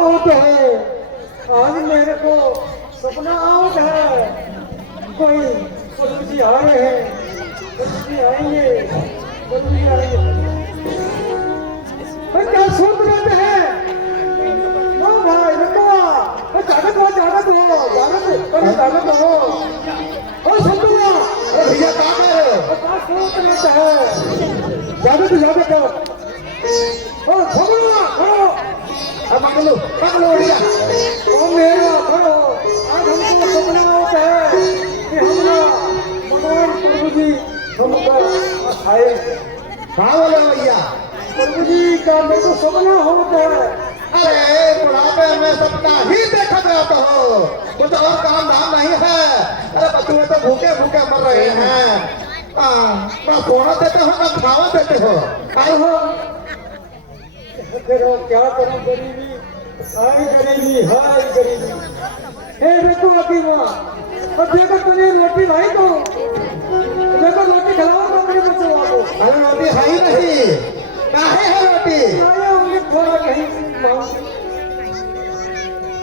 Out है। आज मेरे को सपना आउट है। कोई जी आ रहे हैं, जी आएंगे, जी आएंगे। क्या सोच रहे हैं? ओ भाई रुको, जागत हो, जागत हो, जागत, अरे जागत हो। ओ संतुआ, भैया कहाँ गए? क्या सोच रहे हैं? जागत, जागत हो। ओ भगवान, खड़ो। अब पकड़ो भैया। ओ मेरा खड़ो। आज हमको सपना आउट है कि हम भगवान प्रभु जी हमको खाएंगे। हाँ बोलो भैया। प्रभु जी का मेरे को सपना होता है। अरे बुढ़ापे में सपना ही देखा गया तो हो, कुछ और काम धाम नहीं है। अरे बच्चे तो भूखे भूखे मर रहे हैं। ना सोना देते हो ना खावा देते हो। काय हो करो, क्या करो, गरीबी, हाय गरीबी, हाय गरीबी। हे देखो अभी माँ, अब देखो तुम्हें रोटी भाई को देखो, रोटी खिलाओ तो अपने बच्चों को। अरे रोटी है ही नहीं, काहे है रोटी? आए होंगे थोड़ा कहीं मांग।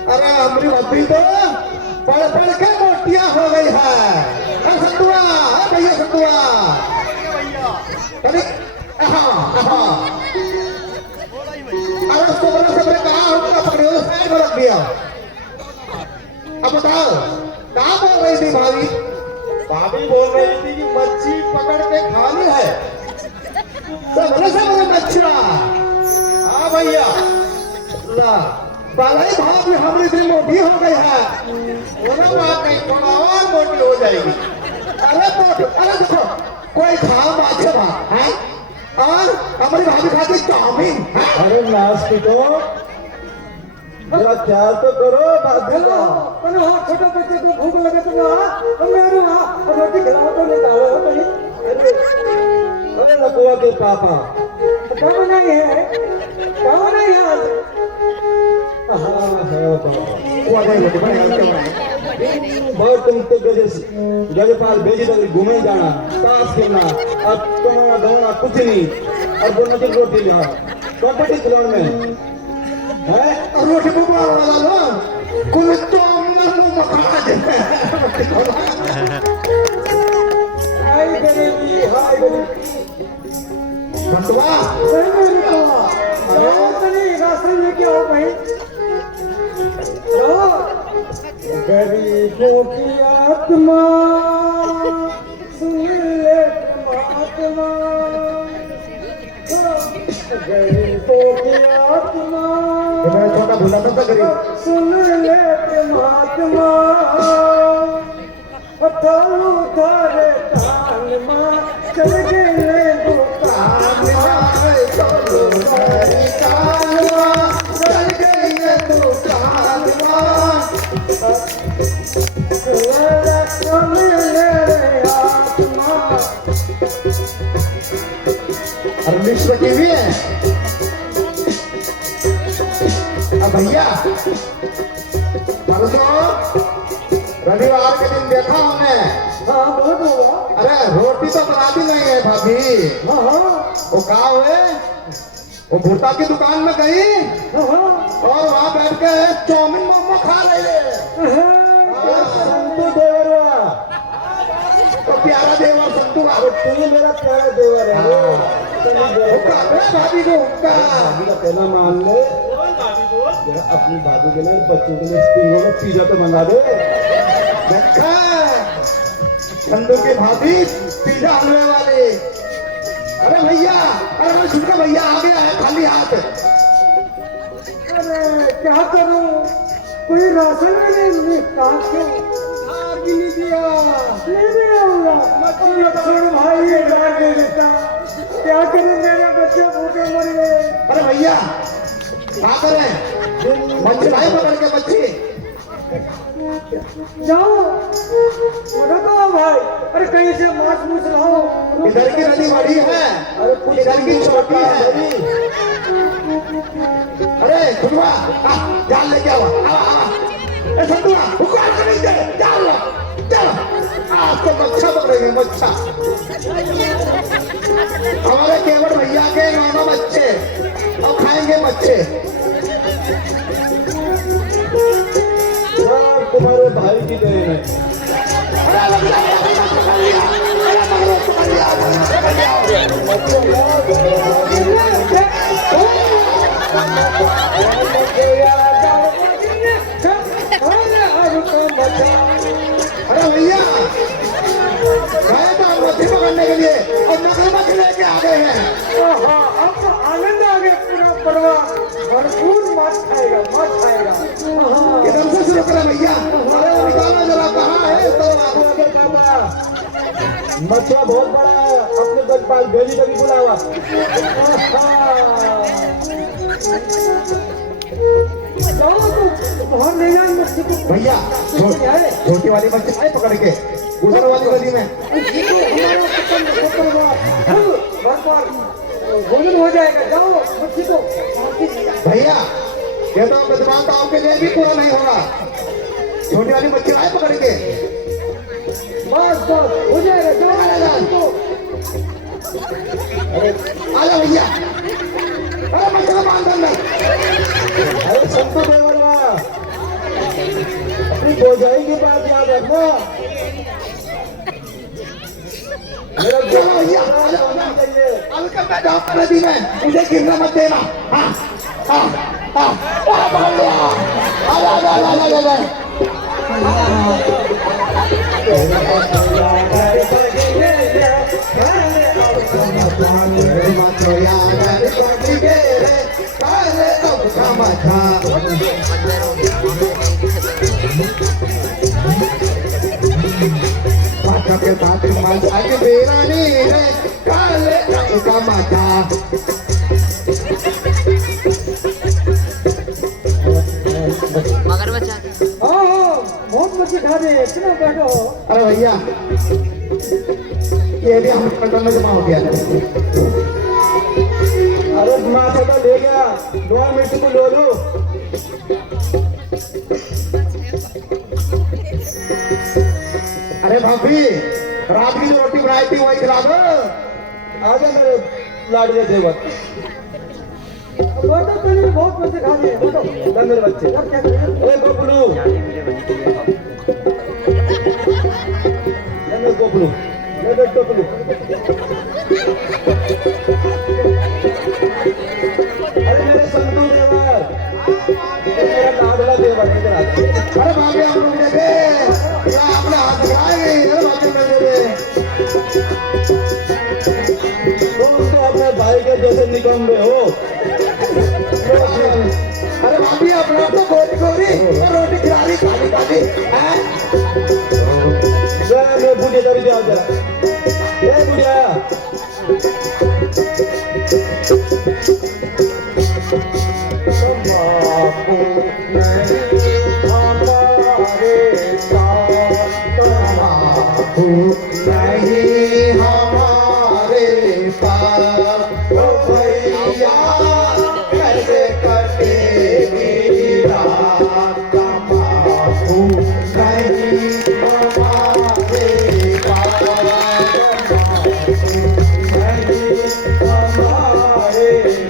अरे हमारी मम्मी तो पढ़ पढ़ के मोटियां हो गई है। अरे सतुआ, भैया सतुआ। अरे अरे सुबह सुबह कहा होगा, पकड़े साइड में रख दिया। अब बताओ कहाँ बोल रही थी भाभी? भाभी बोल रही थी कि मच्छी पकड़ के खानी है। सब मच्छरा। हाँ भैया, भाई भाभी हमारी भी मोटी हो गई है। थोड़ा बात नहीं, थोड़ा और मोटी हो जाएगी। अरे मोटी, अरे देखो कोई खाओ माछे भात है और हमारी भाभी खाती चाउमीन है। अरे नास्तिको, जरा ख्याल तो करो भाभी हेलो, का। अरे हाँ, छोटे बच्चे को भूख लगे तो वहाँ मेरे वहाँ रोटी खिलाओ तो निकालो तो नहीं। अरे लकुआ के पापा, क्या नहीं है, क्या नहीं है आज? हाँ हाँ वो नहीं रोटी बनाई क्यों? बहुत तुम तो गजपाल भेजी तक घूमे जाना, ताश खेलना, अब तुम्हारा दौड़ना कुछ नहीं, और बोलना कि रोटी लिया कॉम्पिटिशन खिलौन में है। और रोटी बुबा वाला लो कुल तो मनु मखा दे। हाय गरीबी, हाय गरीबी। बंटवा नहीं मेरी कौवा, जाओ तो नहीं, राशन लेके आओ भाई। जाओ। गरीबों की आत्मा सुन ले परमात्मा, गरीबों की आत्मा मैं छोटा भूला था गरीब। सुन ले परमात्मा, थारू थारे कान मां चल गए दुकान मां, चलो सारी कानवा चल गई है दुकान मां। सुन ले आत्मा। अरे मिक्स रखी हुई है। अब भैया परसों रविवार के दिन देखा हमने। हाँ बहुत होगा। अरे रोटी तो बनाती नहीं है भाभी। हाँ हाँ वो कहा हुए वो भुट्टा की दुकान में गई हाँ और वहां बैठ के चाउमीन मोमो खा रहे। संतू देवरवा, तो प्यारा देवर संतू तू मेरा प्यारा देवर है। भाभी को हुक्का। भाभी का कहना मान ले, जरा अपनी भाभी के लिए बच्चों के लिए स्प्रिंग रोल पिज्जा तो मंगा दे। देखा संतू की भाभी पिज्जा हलवे वाले। अरे भैया, अरे मैं छुटका भैया आ गया है खाली हाथ। अरे क्या करूं, कोई राशन नहीं कहाँ से नहीं दिया, नहीं दिया होगा। लक्ष्मण भाई दे देता, क्या करूं, मेरे बच्चे भूखे मर गए। अरे भैया क्या करें, मच्छी भाई पकड़ के मच्छी। जाओ रुको भाई, अरे कहीं से मांस मूछ लाओ। इधर की नदी बड़ी है, अरे कुछ इधर की छोटी है। अरे खुदवा जाल लेके आओ। ए संतुआ हुक्का नहीं दे, जाल लो, चल। आज तो मच्छा पकड़ेंगे मच्छा। हमारे केवल भैया के 9 बच्चे और खाएंगे मच्छे। भाई की देन है। अरे भैया गए तो हम मछली पकड़ने के लिए और मगरमच्छ लेके आ गए हैं। अब तो आनंद आ गया, पूरा परिवार भरपूर माछ खाएगा, माछ खाएगा। एकदम से शुरू करें भैया। अरे वो निकालो जरा, कहाँ है मछुआ बहुत बड़ा है, अपने दलपाल बेली का भी बुलावा। जाओ तो बाहर ले जाए मच्छी को। भैया छोटी वाली मछली आए पकड़ के उधर वाली गली में। ये तो हमारा भरपूर भोजन हो जाएगा। जाओ मच्छी को भैया ये तो विद्वान दाव के लिए भी पूरा नहीं होगा। छोटी वाली मछली आए पकड़ के। बस बस हो जाएगा। जाओ को आजा भैया। अरे मछली बांध अंदर। अरे संतो देवरवा, अपनी भौजाई की बात याद रखना। मेरा चलो भैया आजा चाहिए। अलकर मैं जाऊंगा नदी में, मुझे गिरना मत देना। हाँ हाँ हाँ पकड़ लिया। आजा आजा आजा आजा के साथ मजा के बेरा नहीं है काले का मजा। मगरमच्छ हाँ बहुत मच्छी खा रहे हैं। इतना बैठो। अरे भैया ये भी हम कंट्रोल में जमा हो गया। अरे माथा तो ले गया, 2 मिनट को लो लो। अरे भाभी रात की जो रोटी बनाई थी वही खिला दो। आजा मेरे लाडले देवर, बैठो पहले, बहुत मच्छी खा रहे हैं। बैठो। ला मेरे बच्चे। यार क्या करें? अरे गोपलू, ले मेरे गोपलू, ले मेरे गोपलू। अरे मेरे संतू देवर, मेरा लाडला देवर इधर आ। अरे भाभी हम लोग देखे क्या अपने हाथ दिखाएंगे। अरे भाभी में दे दे। तुम तो अपने भाई के जैसे निकम्बे हो। अरे भाभी अपना तो गोरी गोरी और रोटी खिला रही खाली खाली हैं। मैं बुढ़िया तभी दे आ जा। ए बुढ़िया, नहीं हमारे पास ओ भैया कैसे कटेगी रात। तम्बाकू नहीं हमारे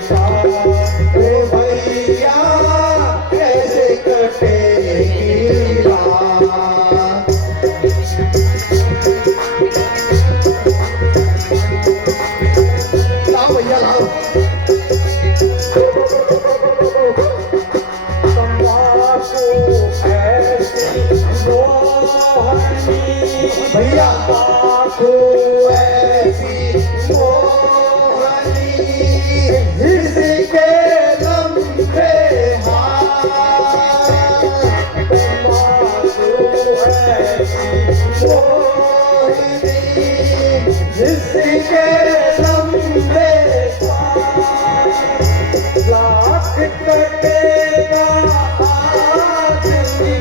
पास। ओ भैया कैसे कटेगी रात। लाओ भैया लाओ। भैया आँखों ऐसी मोहनी जिसके लम्बे हाथ। मोहनी जिसके लम्बे लाख कटेगा आदमी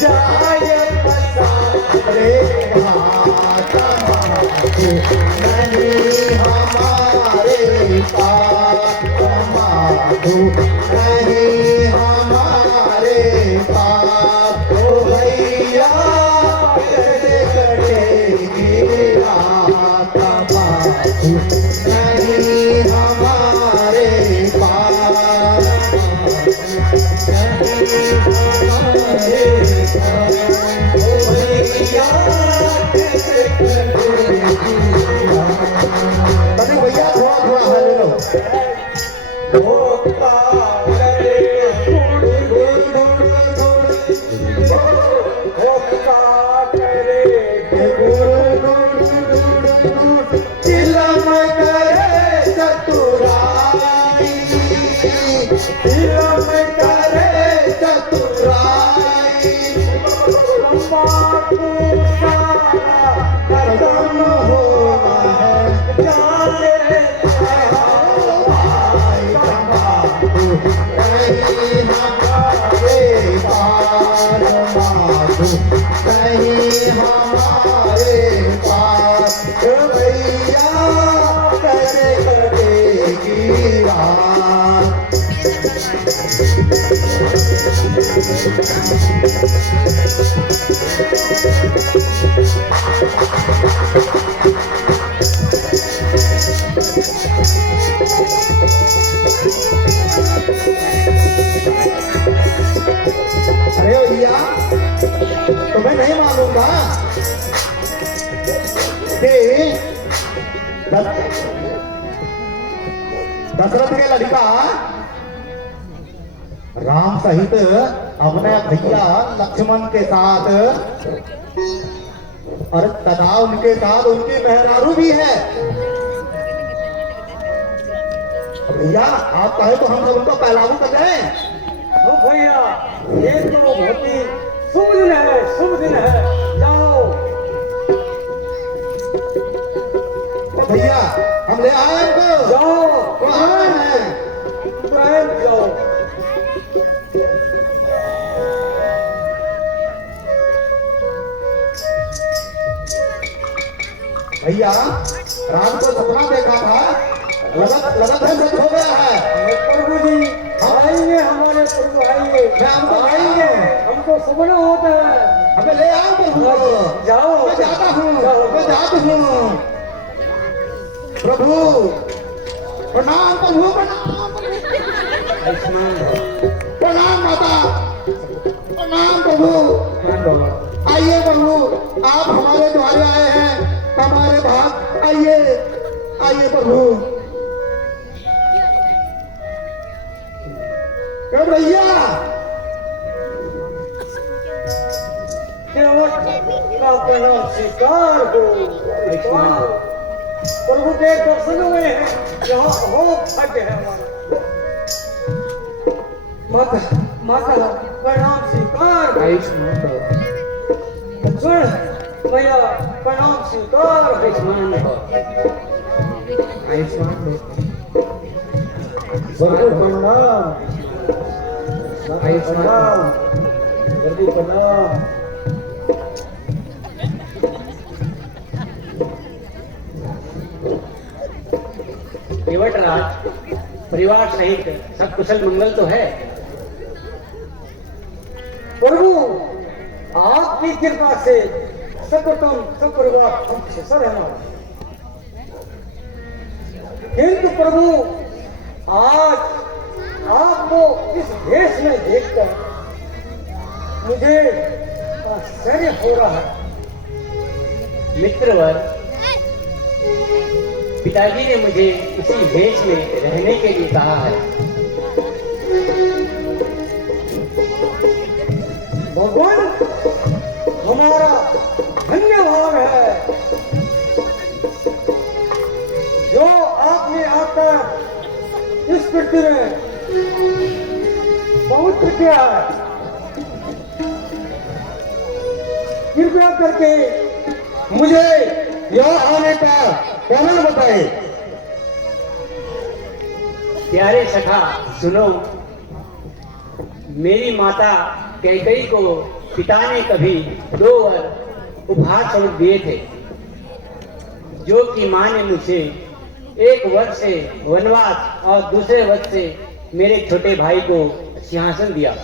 जाए रे तम्बाकू नहीं हमारे पास। तम्बाकू नहीं हमारे पास। ओ भैया कैसे कटेगी रात। तम्बाकू नहीं हमारे पास। नहीं हमारे पास। का करे चिलम करे चतुराई फिल्म करे चतुराई तंबाकू सारा खत्म होना है जाने कहीं हमारे पार माधु कहीं हमारे पास भैया करे करेगी रात अरे भैया तुम्हें नहीं मालूम था कि दशरथ के लड़का राम सहित अपने भैया लक्ष्मण के साथ और तथा उनके साथ उनकी मेहरारू भी है। भैया आप कहे तो हम सब उनको पहलाऊ कर दें। ओ भैया ये तो बहुत ही शुभ दिन है, शुभ दिन है। जाओ भैया हम ले आए उनको। जाओ वो आए हैं। स्वयं जाओ। भैया रात को सपना देखा था, लगत है सच हो गया है। प्रभु जी आएंगे, हमारे प्रभु आएंगे, मैं हमको आएंगे, हमको सपना होता है। हमें ले आओ प्रभु। जाओ मैं जाता हूँ, जाओ। मैं जाता हूँ। प्रभु प्रणाम प्रभु, प्रणाम माता, प्रणाम प्रभु। आइए प्रभु, आप हमारे द्वारे आए हैं, हमारे भाग आइए, आइए प्रभु। क्यों भैया केवट का कहना स्वीकार हो। प्रभु के दर्शन हुए हैं, यहाँ हो भाग्य है हमारा। माता माता प्रणाम स्वीकार। लक्ष्मण भैया प्रणाम स्वीकार। प्रणाम प्रणाम। केवटराज परिवार सहित सब कुशल मंगल तो है। प्रभु आपकी कृपा से सकुटुम सपरिवार सर हमारा। किंतु प्रभु आज आपको इस भेष में देखकर मुझे आश्चर्य हो रहा है। मित्रवर, पिताजी ने मुझे इसी भेष में रहने के लिए कहा है। भगवान हमारा धन्यवाद है जो आपने आकर इस पृथ्वी में पवित्र किया है। कृपया करके मुझे यहाँ आने का कारण बताए। प्यारे सखा सुनो, मेरी माता कैकेयी को पिता ने कभी 2 वर उपहार स्वरूप दिए थे, जो कि माँ ने मुझे 1 वर्ष से वनवास और दूसरे वर्ष से मेरे छोटे भाई को सिंहासन दिया।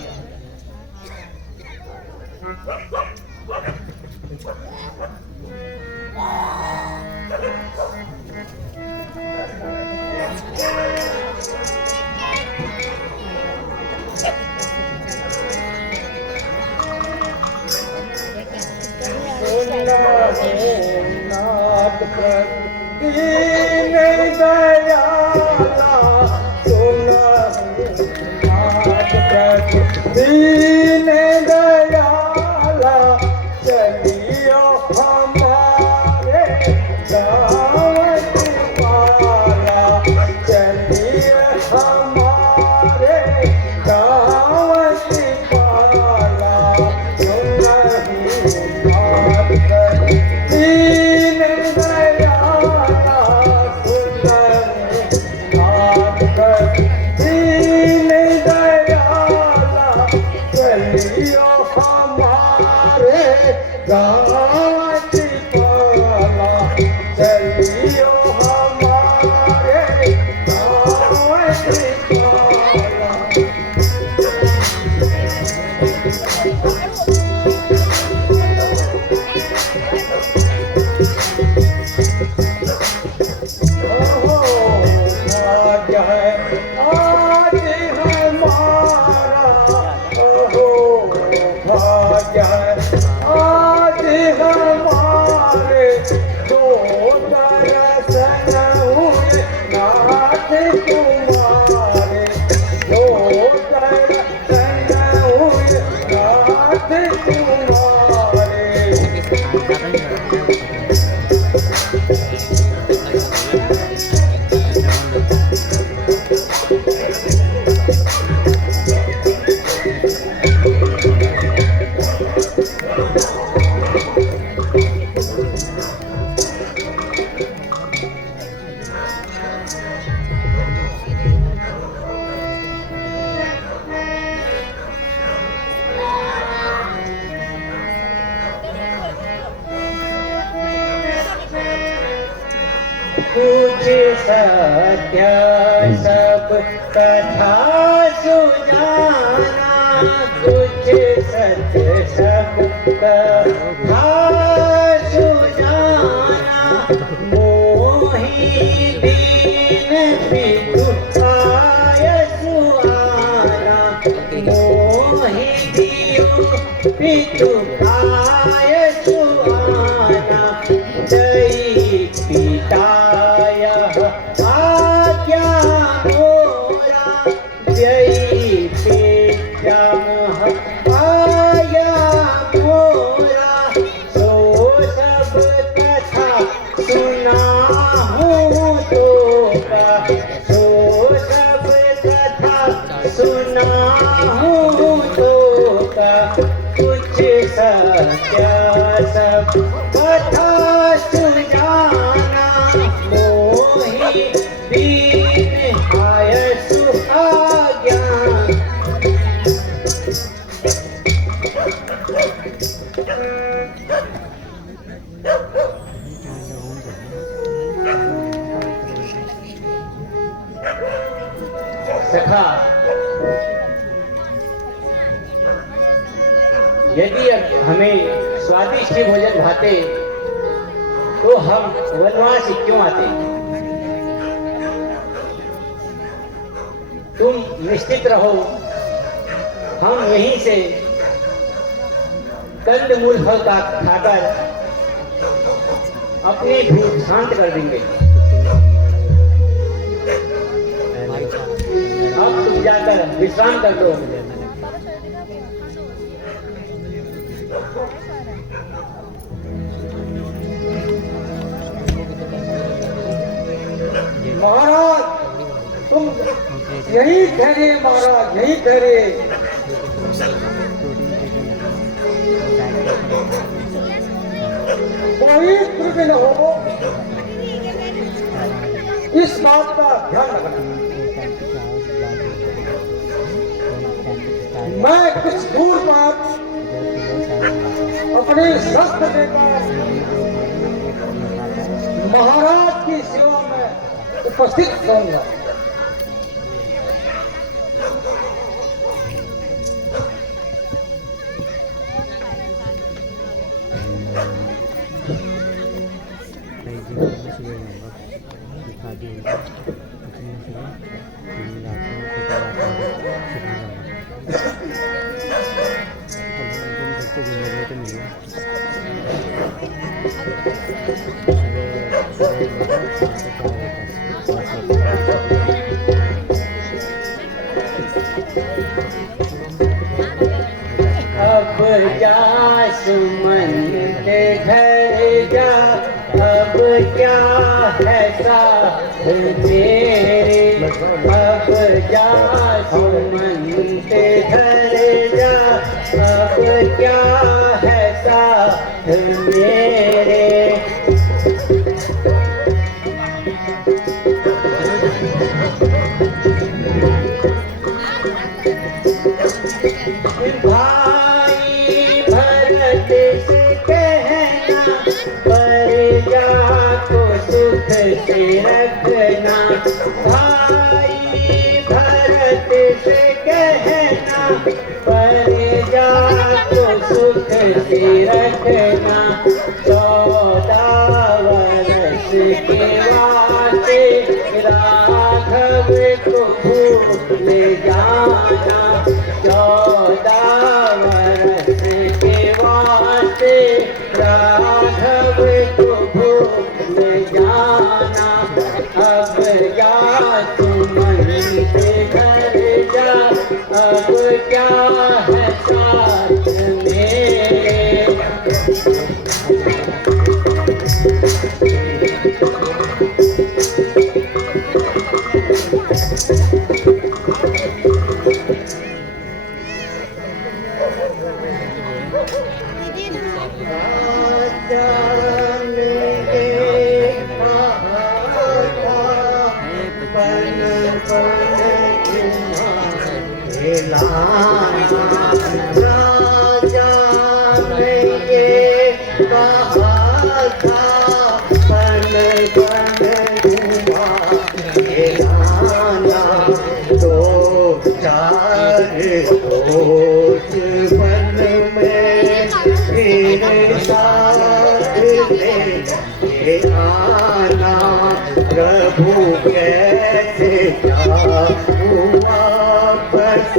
नाथ दीन दयाला सुन नाथ दीन दयाला हमारे गाँव की माला, चलिए हमारे गाँव की माला, दीन दयाला सुंदर दीन दयाला, चलियो हमारे गाँव की माला, चलियो हमारे गाँव की माला। भाग्य है आज हमारा, ओहो भाग्य है आज हमारे, दो दर्शन हुए नाथ तुम्हारे, दो दर्शन हुए नाथ तुम्हारे। कुछ सत्य सब कथा सुजाना, कुछ सत्य सब कथा सुजाना, मोहि दीन पितु आय सुआना, मोहि दियो पितु आय सुआना, जय पिताय आज्ञा मोरा, जय पितामह आया मोरा, सो सब कथा सुनाहूँ तो का, सो सब कथा सुनाहूँ तो का, कुछ सत्य सब कथा सुजाना, मोहि दीन आय सुआज्ञा। सखा, यदि हमें स्वादिष्ट भोजन भाते तो हम वनवास क्यों आते? तुम निश्चित रहो, हम यहीं से कंद मूल फल का खाकर अपनी भूख शांत कर देंगे। अब तुम जाकर विश्राम कर दो। महाराज तुम यही ठहरे, महाराज यही ठहरे। कोई त्रुटि न हो, इस बात का ध्यान रखना। मैं कुछ दूर पर अपने शस्त्र लेकर महाराज की सेवा में उपस्थित रहूंगा। अब जा सुमंत घर है साथ मेरे, अब जा सुमंत घर जा, अब क्या है साथ मेरे। भाई भरत से कहना, प्रजा को सुख से रखना। भाई भरत से कहना, प्रजा को सुख से रखना। 14 वर्ष के वास्ते राघव को भूल जाना। 14 वर्ष के वास्ते राघव को भूल जाना। अब जा सुमंत घर जा, अब क्या है साथ मेरे। राजा ने ये कहा था, बन बन घुमा लाना। 2-4 रोज बन में फिर साथ ले आना। प्रभु कैसे वापस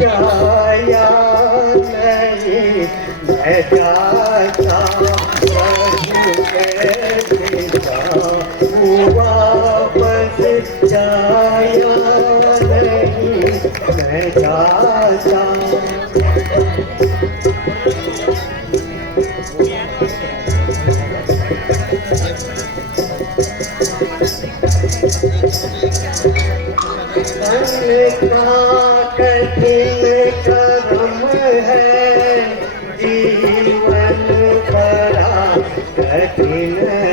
जाया नहीं, मैं जाता। प्रभु कैसे वापस जाया नहीं, मैं जाता। कठिन कर्म है जीवन बड़ा कठिन है।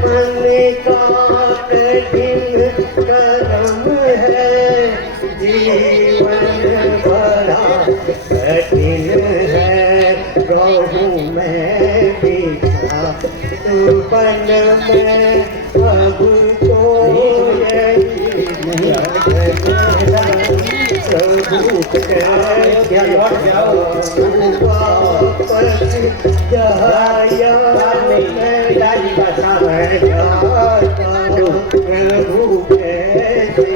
मन का कठिन कर्म है जीवन बड़ा कठिन है। रहूं मैं बिछा तूफान में, अब तो यही नहीं प्रभु क्या लौट जाओ वापस जाया पिताजी का साथ प्रभु कैसे।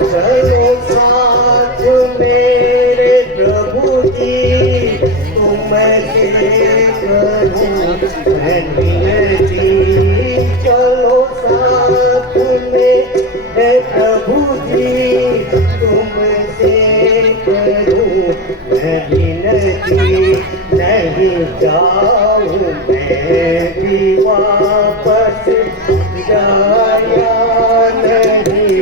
चलो साथ मेरे प्रभु जी, तुम चलो साथ में है प्रभु जी, तुमसे करूं मैं विनती। नहीं जाऊं मैं भी वापस जाया नहीं,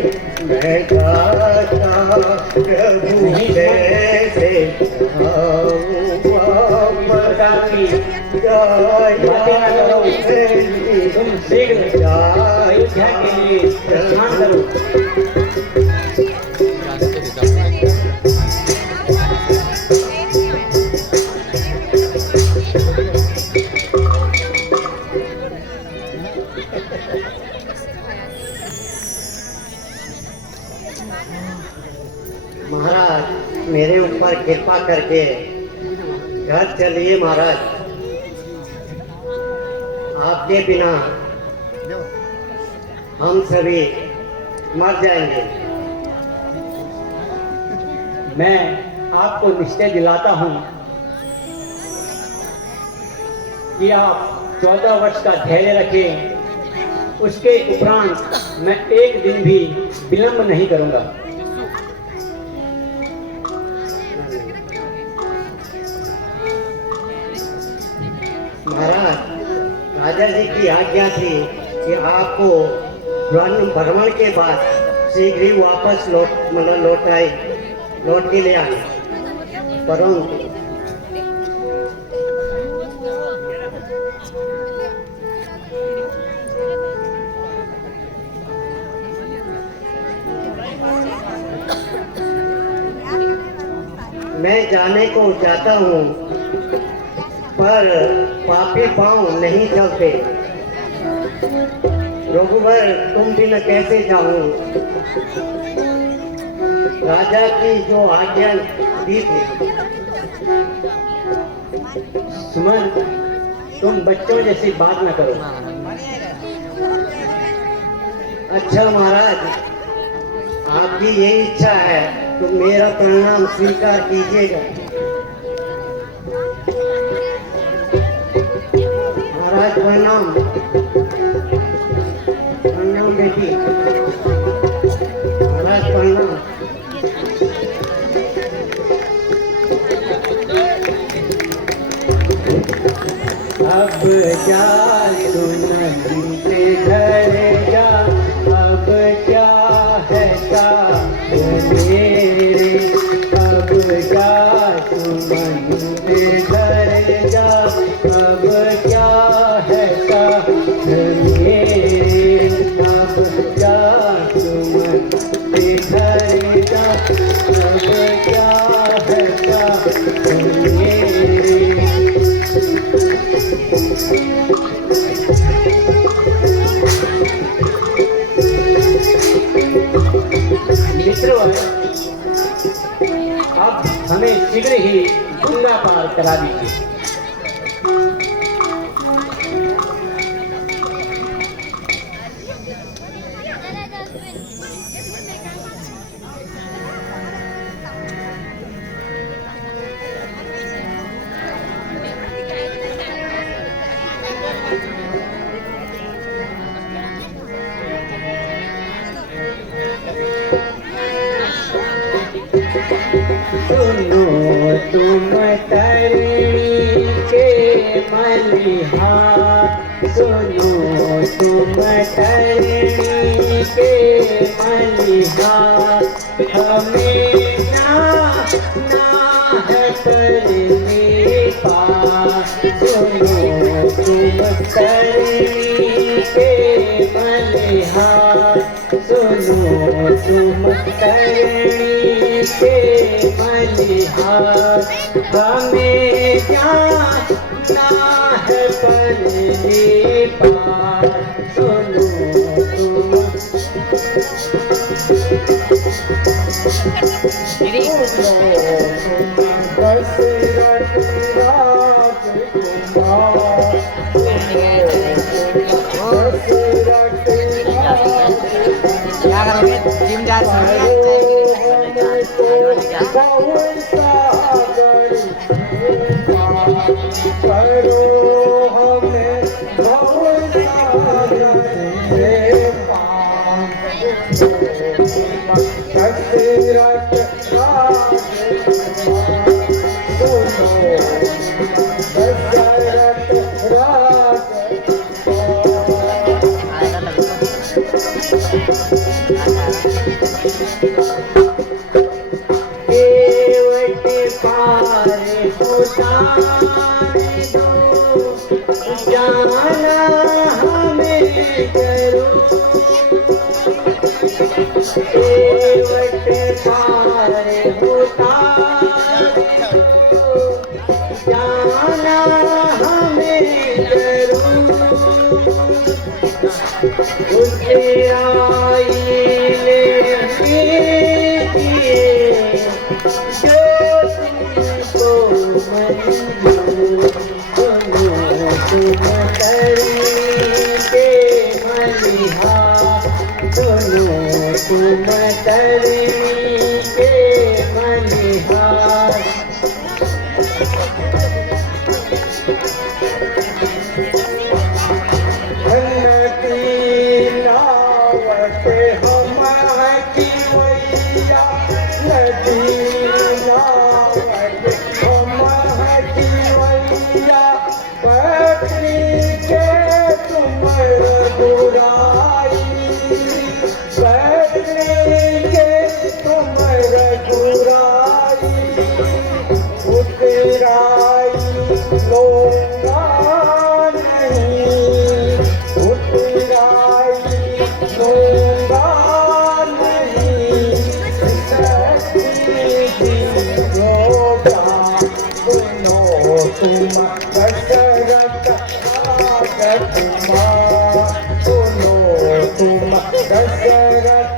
मैं जाता। प्रभु कैसे तुम शीघ्र अयोध्या के लिए प्रस्थान करो। महाराज मेरे ऊपर कृपा करके घर चलिए महाराज, आपके बिना हम सभी मर जाएंगे। मैं आपको निश्चय दिलाता हूं कि आप 14 वर्ष का धैर्य रखें, उसके उपरांत मैं एक दिन भी विलंब नहीं करूंगा। महाराज, राजा जी की आज्ञा थी कि आपको भ्रमण के बाद शीघ्र ही वापस लौट के ले आए, परंतु मैं जाने को चाहता हूँ, पर पापी पाँव नहीं चलते। रघुवर, तुम बिना कैसे जाऊं? राजा की जो आज्ञा दी थी। सुमन, तुम बच्चों जैसी बात न करो। अच्छा महाराज, आपकी यही इच्छा है तो मेरा प्रणाम स्वीकार कीजिएगा। महाराज प्रणाम। प्रणाम बेटी। महाराज प्रणाम। अब जा सुमन के घर जा, अब क्या है काम मेरे। अब जा सुमन के घर जा, अब क्या है काम मेरे। अब जा सुमन के घर जा, अब क्या है काम मेरे। मित्रों, अब हमें शीघ्र ही गंगा पार करा दीजिए। सुनो तुम तरणी के मलिहार, सुनो तुम तरणी के मलिहार। हमें ना है करने पार। सुनो तुम तरणी के मलिहार, सुनो तुम तरणी के मलिहार। हमें जाना है पलने पार। सुनो तुम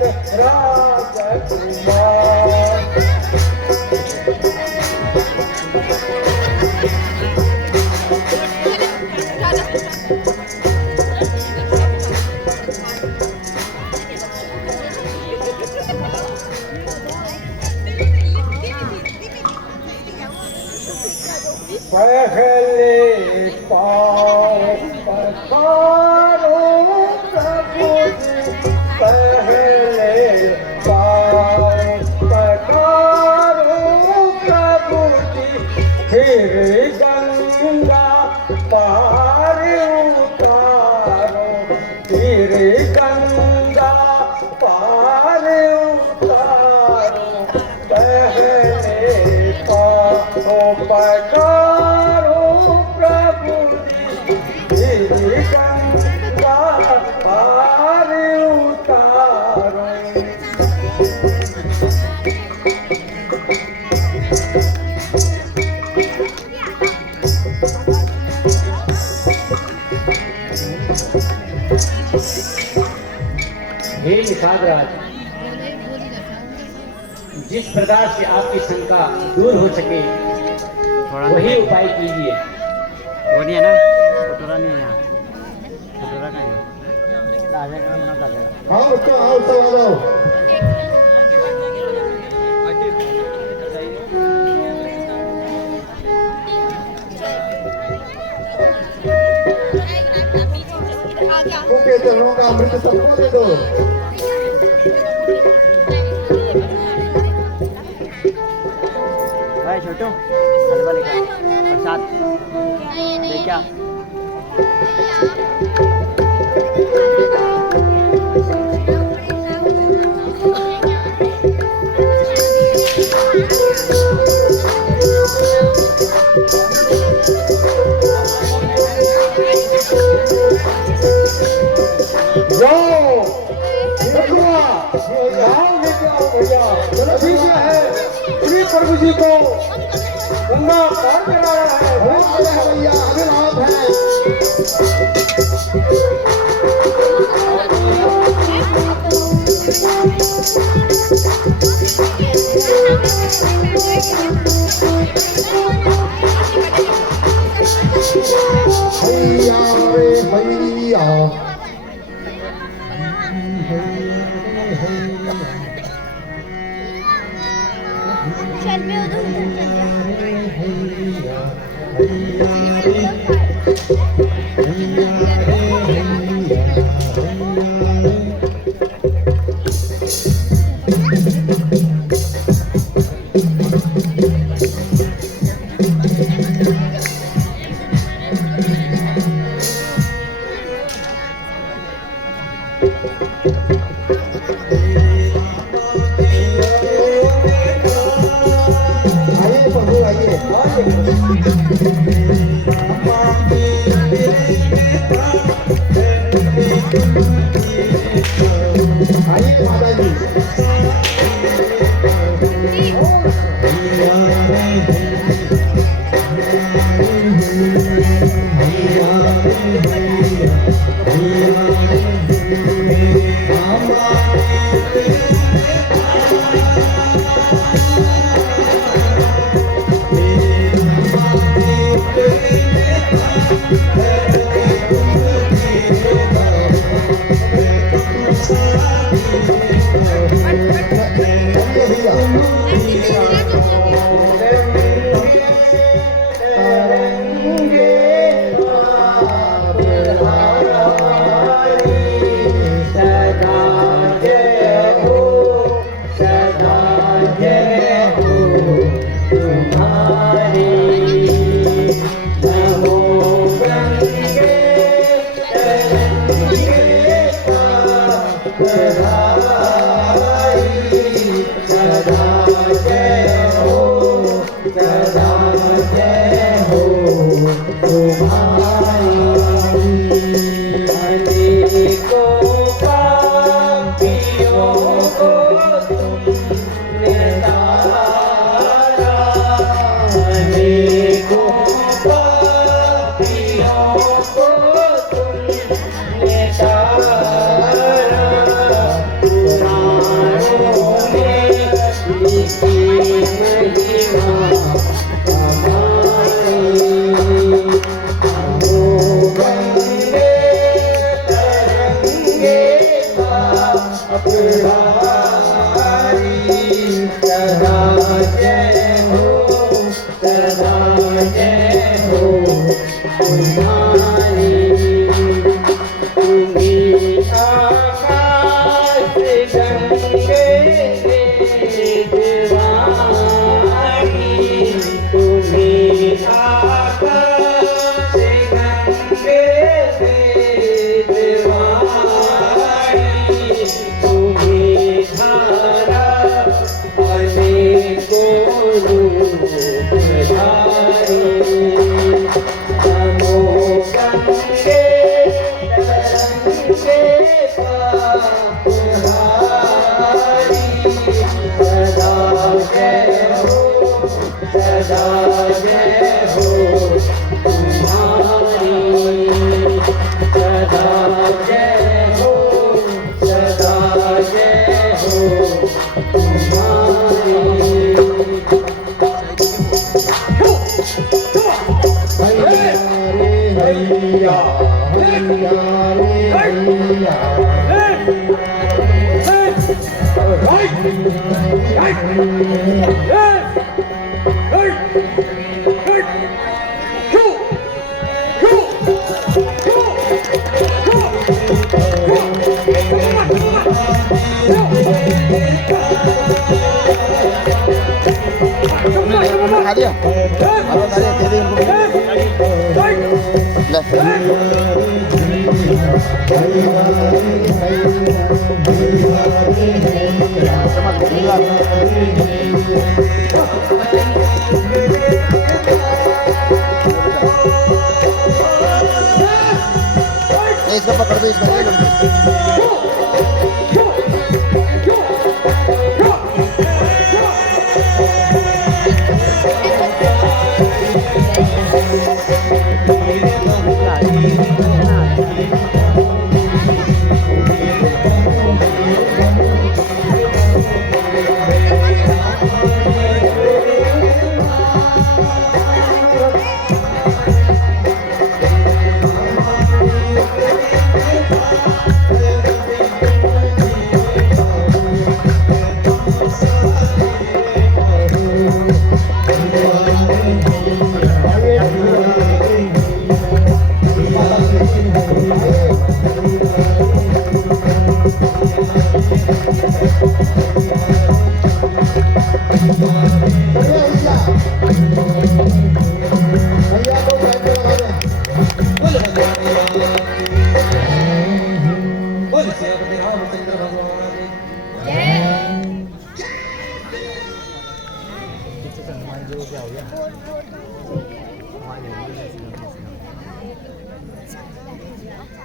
दशरथ राजकुमार। पहले पाँव पखारो प्रभु जी, पहले पाँव पखारो प्रभु जी, फिर गंगा पार उतारो, फिर गंगा पार उतारो, पहले पाँव पखारो प्रभु जी, फिर गंगा पार उतारो। हे निषाद राज, जिस प्रकार से आपकी शंका दूर हो सके वही उपाय कीजिए। वो नहीं है ना, कटोरा नहीं है यहाँ, कटोरा का है, ताजा का ना ताजा का। आओ तो आ जाओ। उनके चरणों का अमृत सबको दे दो। भाई छोटू, हलवा लेकर प्रसाद ले क्या? जाओ रखुआ, जाओ लेके आओ भैया, चलो ठीक है। श्री प्रभु जी को गंगा पार कराना है। वो आ रहे हैं भैया, अभिनव है। भैया रे भैया, चल मैं उधर चल आइए प्रभु आइए। आइए माता जी। सदा जय हो सदा जय हो तुम्हारी तुम्ही आकाश गंगे देवानी तुम्ही आकाश गंगे देवानी तुम्ही धारा अनेकों रूप धारी नमो गंगे तरंगे पापहारी सदा जय हो तुम्हारी सदा जय हो तुम्हारी हैया रे हैया खा दिया दे दे इसको पकड़ दो इसको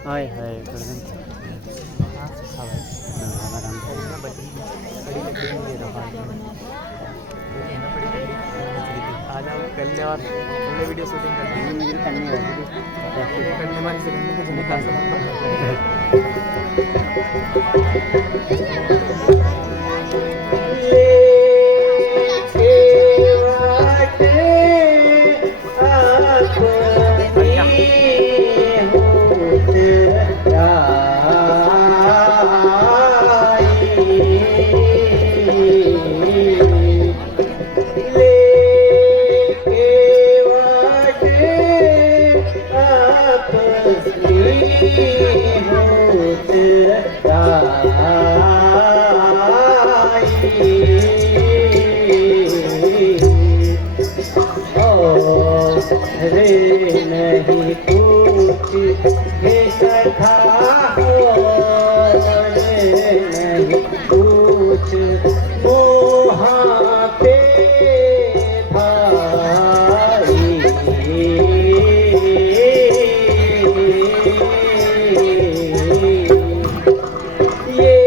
हाय हाय करने और वीडियो शूटिंग करने वाली से कुछ नहीं कर रे नहीं पूछ हे सखा हो रे नहीं पूछ मोहा पे भाई ये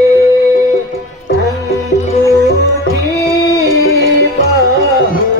अंगूठी बाहु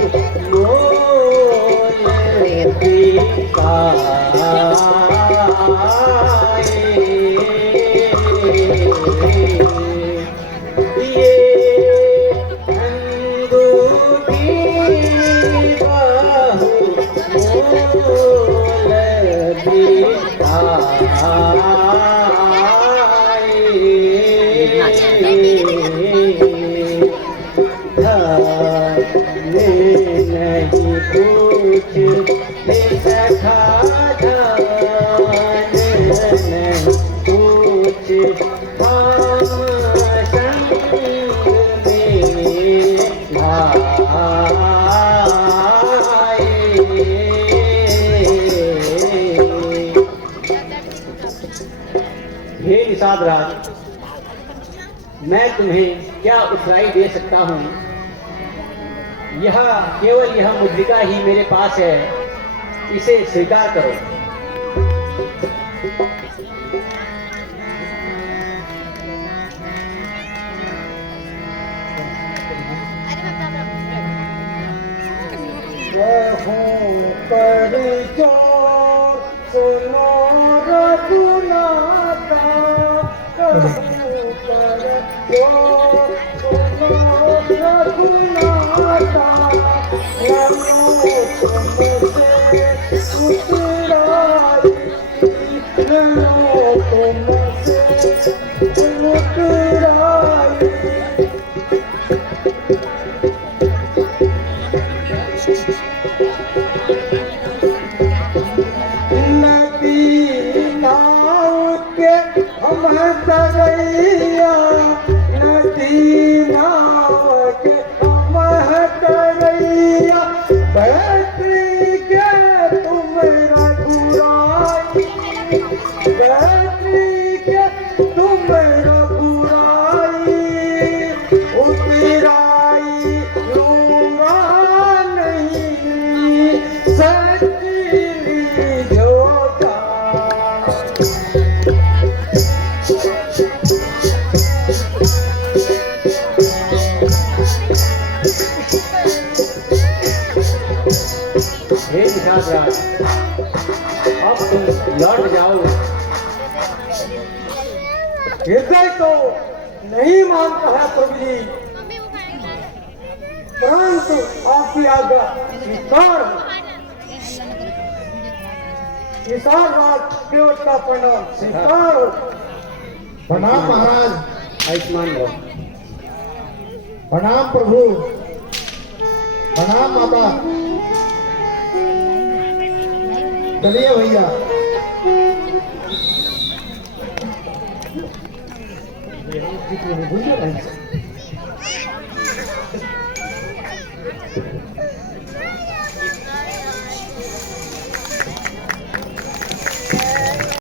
निषाद राज, मैं तुम्हें क्या उत्तराई दे सकता हूँ। यह केवल यह मुद्रिका ही मेरे पास है, इसे स्वीकार करो। अरे मैं बाबा कर जोर सुनो रघुनाथा, कर जोर सुनो रघुनाथा, ललो तुमसे उतराई, ललो तुमसे उतराई। नदी नाव के हम तरैया, नदी नाव के हम तरैया, बैतरी के तुम रघुराई, बैतरी के तुम रघुराई, उतराई लूंगा नहीं सच्ची जोता। हे निषाद राज, अब तुम लौट जाओ। हृदय तो नहीं मानता है प्रभु जी, मम्मी वो खाएगी। परंतु आपकी आज्ञा स्वीकार। निषाद राज केवट का प्रणाम स्वीकार हो। प्रणाम महाराज, आयुष्मान भव। प्रणाम प्रभु, प्रणाम माता। चलिए भैया। भैया